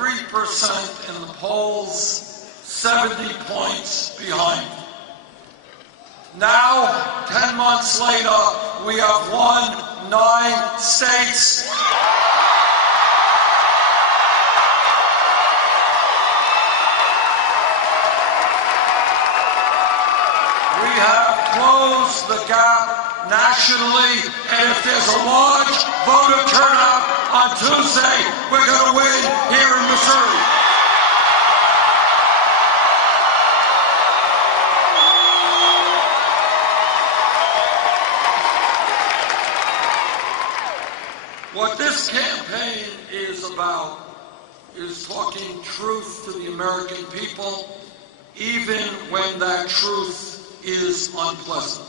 3% in the polls, 70 points behind. Now, 10 months later, we have won 9 states. We have closed the gap nationally, and if there's a large voter turnout on Tuesday, we're going to win here in Missouri. What this campaign is about is talking truth to the American people, even when that truth is unpleasant.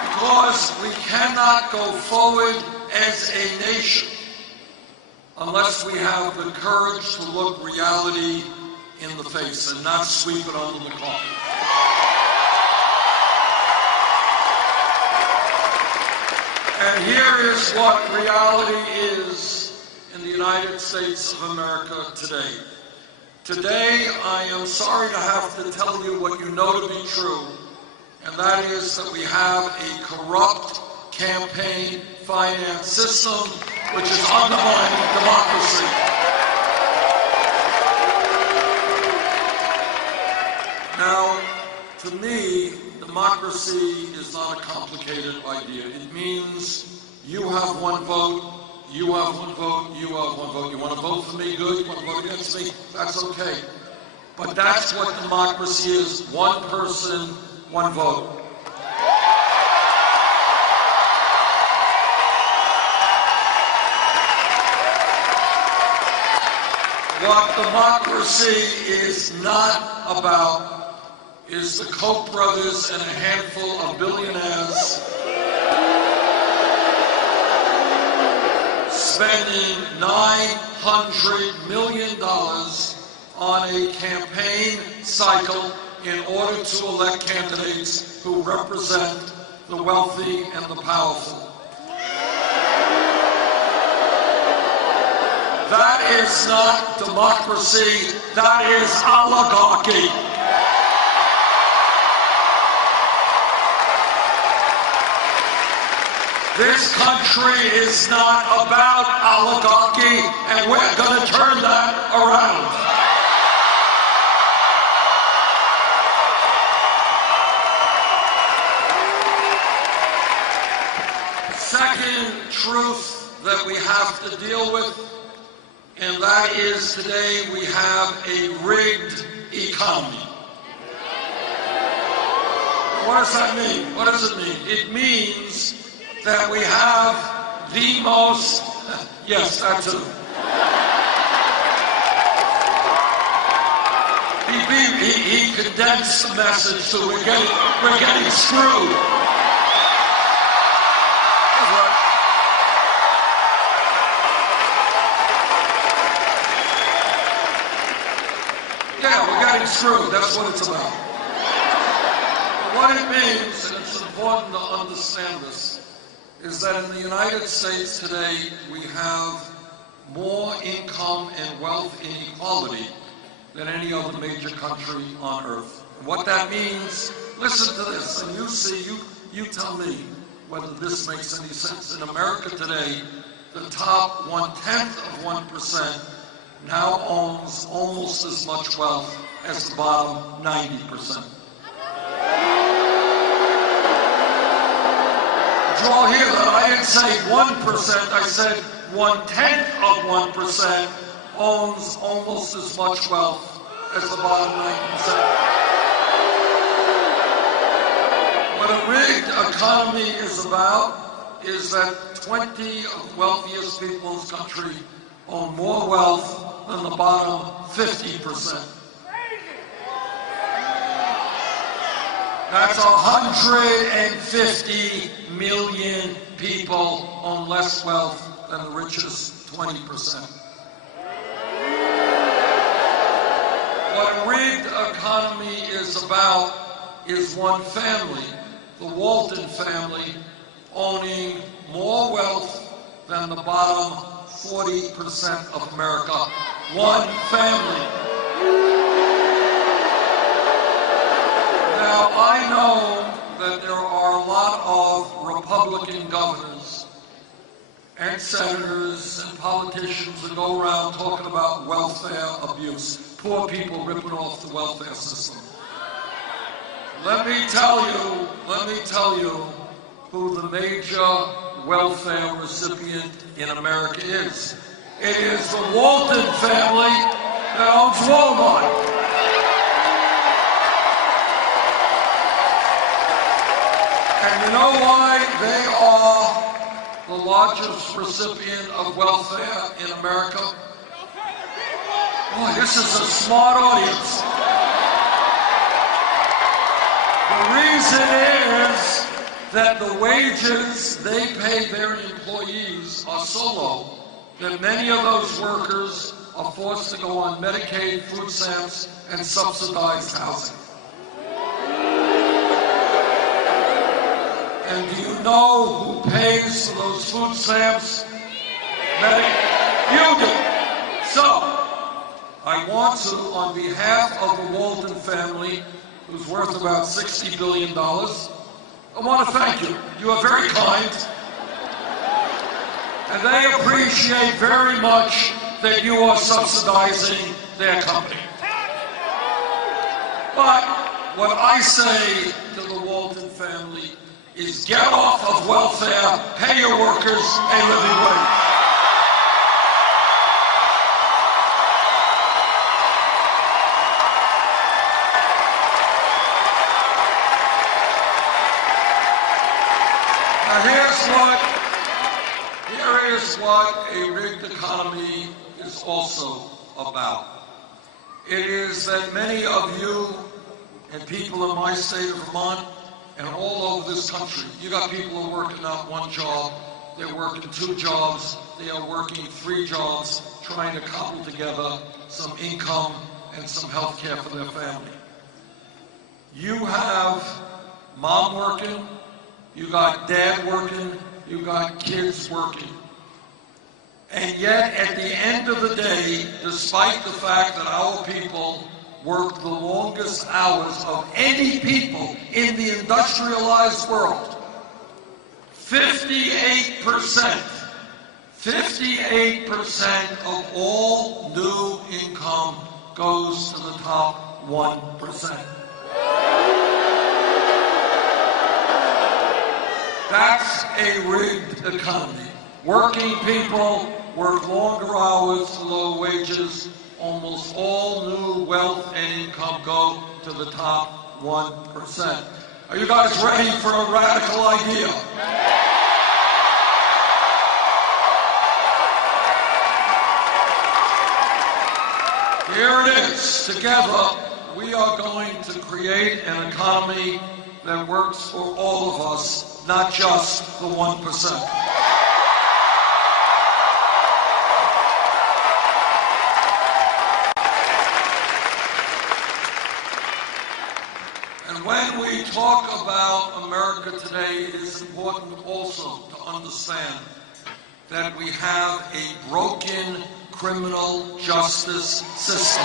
Because we cannot go forward as a nation unless we have the courage to look reality in the face and not sweep it under the carpet. And here is what reality is in the United States of America today. Today, I am sorry to have to tell you what you know to be true, and that is that we have a corrupt campaign finance system which is undermining democracy. Now, to me, democracy is not a complicated idea. It means you have one vote, you have one vote, you have one vote. You want to vote for me, good. You want to vote against me, that's okay. But that's what democracy is, one person, one vote. What democracy is not about is the Koch brothers and a handful of billionaires spending $900 million on a campaign cycle in order to elect candidates who represent the wealthy and the powerful. That is not democracy, that is oligarchy. This country is not about oligarchy, and we're going to turn that around. Second truth that we have to deal with, and that is today we have a rigged economy. What does that mean? What does it mean? It means that we have the most, yes, that's it. He condensed the message, so we're getting screwed. Yeah, we're getting screwed, that's what it's about. But what it means, and it's important to understand this, is that in the United States today, we have more income and wealth inequality than any other major country on earth. And what that means, listen to this, and you tell me whether this makes any sense. In America today, the top 0.1% now owns almost as much wealth as the bottom 90%. Did you all hear that? I didn't say 1%, I said 0.1% owns almost as much wealth as the bottom 90%. What a rigged economy is about is that 20 of the wealthiest people in this country own more wealth than the bottom 50%. That's 150 million people own less wealth than the richest 20%. What a rigged economy is about is one family, the Walton family, owning more wealth than the bottom 40% of America. One family. Now, I know that there are a lot of Republican governors and senators and politicians that go around talking about welfare abuse, poor people ripping off the welfare system. Let me tell you who the major welfare recipient in America is. It is the Walton family that owns Walmart. And you know why they are the largest recipient of welfare in America? Boy, this is a smart audience. The reason is that the wages they pay their employees are so low that many of those workers are forced to go on Medicaid, food stamps, and subsidized housing. And do you know who pays for those food stamps? You do. So, I want to, on behalf of the Walton family, who's worth about $60 billion, I want to thank you. You are very kind. And they appreciate very much that you are subsidizing their company. But what I say to the Walton family is get off of welfare, pay your workers a living wage. Here's what a rigged economy is also about. It is that many of you and people in my state of Vermont and all over this country, you got people who are working not one job, they're working two jobs, they are working three jobs, trying to cobble together some income and some health care for their family. You have mom working, you got dad working, you got kids working. And yet, at the end of the day, despite the fact that our people work the longest hours of any people in the industrialized world, 58% of all new income goes to the top 1%. That's a rigged economy. Working people work longer hours for low wages. Almost all new wealth and income go to the top 1%. Are you guys ready for a radical idea? Here it is. Together, we are going to create an economy that works for all of us, not just the 1%. And when we talk about America today, it is important also to understand that we have a broken criminal justice system.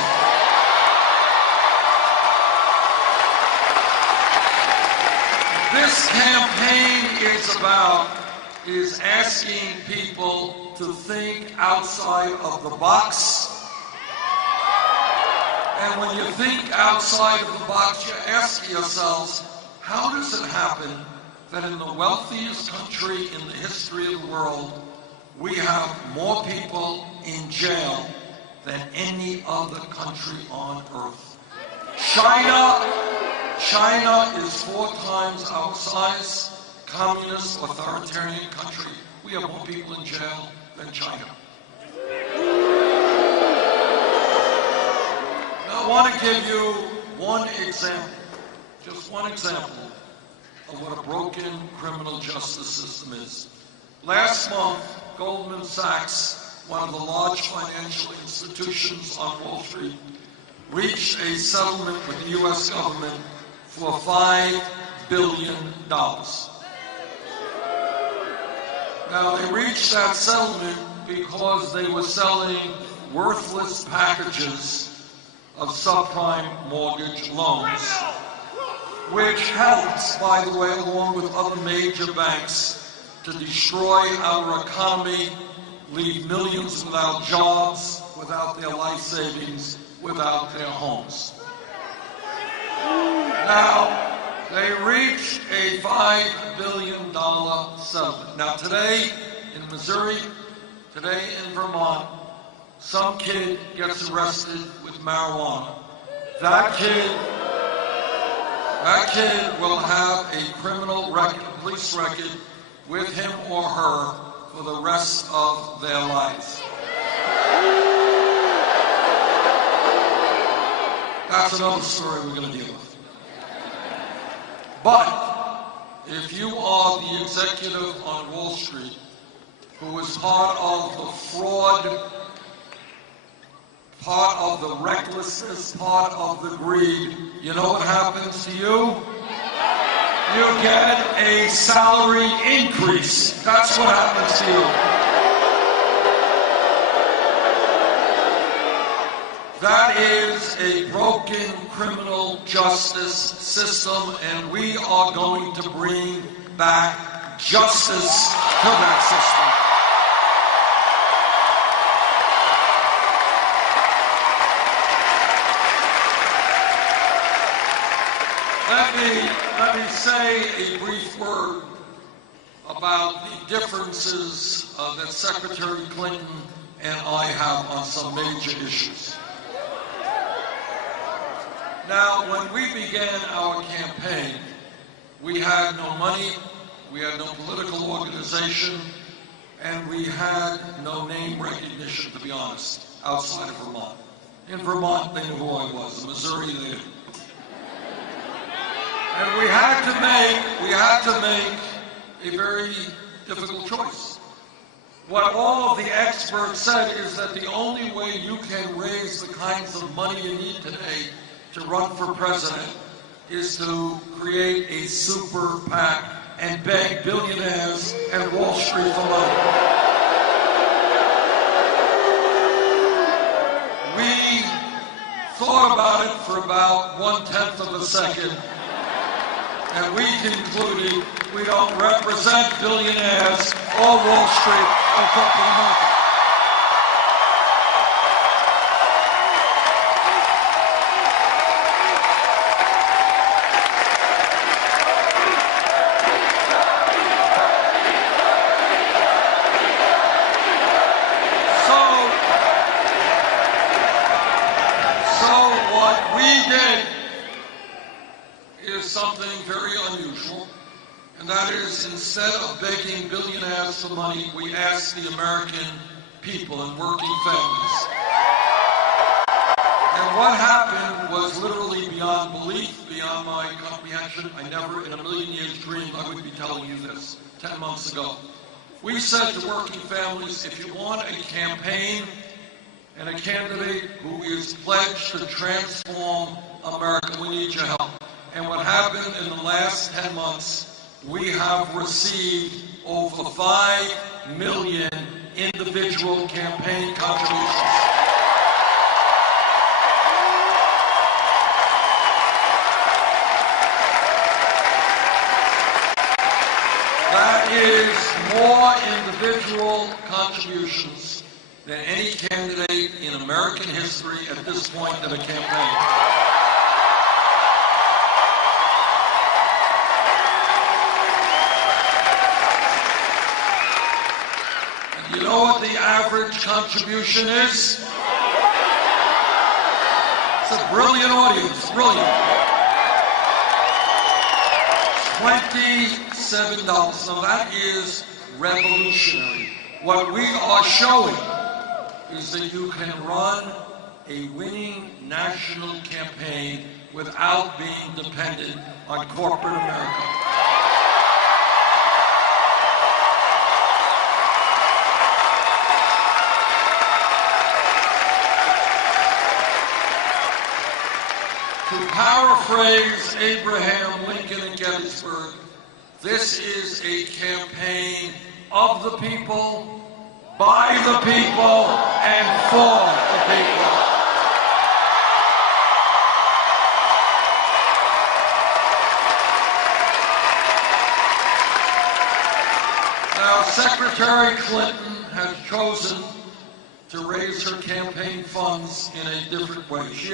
This campaign is asking people to think outside of the box. And when you think outside of the box, you ask yourselves, how does it happen that in the wealthiest country in the history of the world, we have more people in jail than any other country on earth? China is 4 times our size, communist, authoritarian country. We have more people in jail than China. Now, I want to give you one example, just one example of what a broken criminal justice system is. Last month, Goldman Sachs, one of the large financial institutions on Wall Street, reached a settlement with the U.S. government for $5 billion. Now, Now, they reached that settlement because they were selling worthless packages of subprime mortgage loans, which helped, by the way, along with other major banks, to destroy our economy, leave millions without jobs, without their life savings, without their homes. Now, they reached a $5 billion settlement. Now, today in Missouri, today in Vermont, some kid gets arrested with marijuana. That kid will have a criminal record, police record, with him or her for the rest of their lives. That's another story we're going to deal with. But if you are the executive on Wall Street who is part of the fraud, part of the recklessness, part of the greed, you know what happens to you? You get a salary increase. That's what happens to you. That is a broken criminal justice system, and we are going to bring back justice to that system. Let me say a brief word about the differences that Secretary Clinton and I have on some major issues. Now, when we began our campaign, we had no money, we had no political organization, and we had no name recognition, to be honest, outside of Vermont. In Vermont, they knew who I was. In Missouri, they didn't. And we had to make a very difficult choice. What all of the experts said is that the only way you can raise the kinds of money you need today to run for president is to create a super PAC and beg billionaires and Wall Street for money. We thought about it for about 1/10 of a second, and we concluded we don't represent billionaires or Wall Street or corporate America. Something very unusual, and that is, instead of begging billionaires for money, we asked the American people and working families. And what happened was literally beyond belief, beyond my comprehension. I never in a million years dreamed I would be telling you this 10 months ago. We said to working families, if you want a campaign and a candidate who is pledged to transform America, we need your help. And what happened in the last 10 months, we have received over 5 million individual campaign contributions. That is more individual contributions than any candidate in American history at this point in a campaign. You know what the average contribution is? It's a brilliant audience, brilliant. $27. Now that is revolutionary. What we are showing is that you can run a winning national campaign without being dependent on corporate America. To paraphrase Abraham Lincoln in Gettysburg, this is a campaign of the people, by the people, and for the people. Now, Secretary Clinton has chosen to raise her campaign funds in a different way.